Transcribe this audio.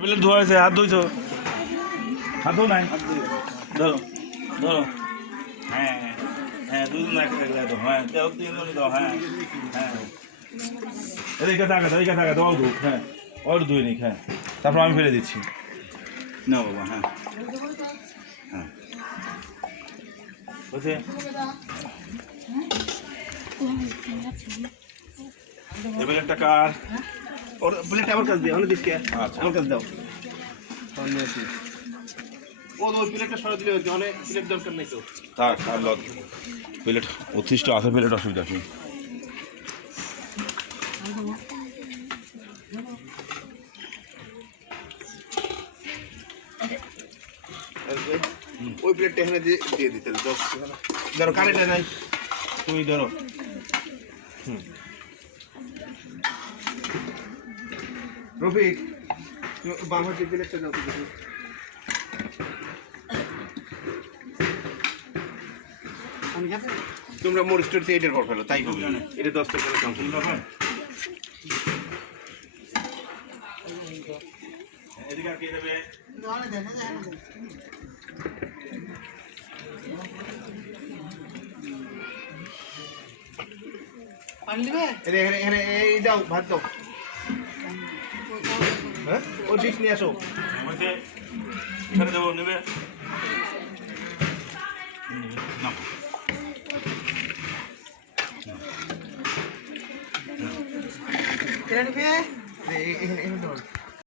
Plate ধোয়া হয়েছে, হাত ধুইছো? হাত ধো নাই? ধরো ধরো। হ্যাঁ হ্যাঁ দুজন এক এক দাও হ্যাঁ তেল তিনজনই দাও হ্যাঁ হ্যাঁ। এদিকে থাকা দাও দাও ধুক হ্যাঁ অল ধুয়ে নিক হ্যাঁ। তারপর আমি ফেলে দিচ্ছি। না বাবা হ্যাঁ। হ্যাঁ। বুঝছে এবার একটা কার? ওর প্লেটটা আমার কাছে দে অনেক দিকে আচ্ছা। আমার কাছে দাও। ও ওই প্লেটটা সরা দিলে অনেক প্লেট দরকার নাই তো। থাক আর প্লেট অতিষ্ঠ আছে প্লেট অসুবিধা নেই ওই প্লেটটা এখানে দিয়ে দিতে ধরো কারেন্টে নাই। তুমি ধরো। হুম। রফিক বাম হাতে প্লেটটা দাও তো তোমরা মোর স্টোর থেকে এটার পর ফেলো তাই হবে। এটা দশ টাকা দাম এদিকে আর কে দেবে? এখানে এখানে এই দাও ভাত দাও। হ্যাঁ ও ডিশ নিয়ে আসো দেবো নেবে হুম, নাও। এ-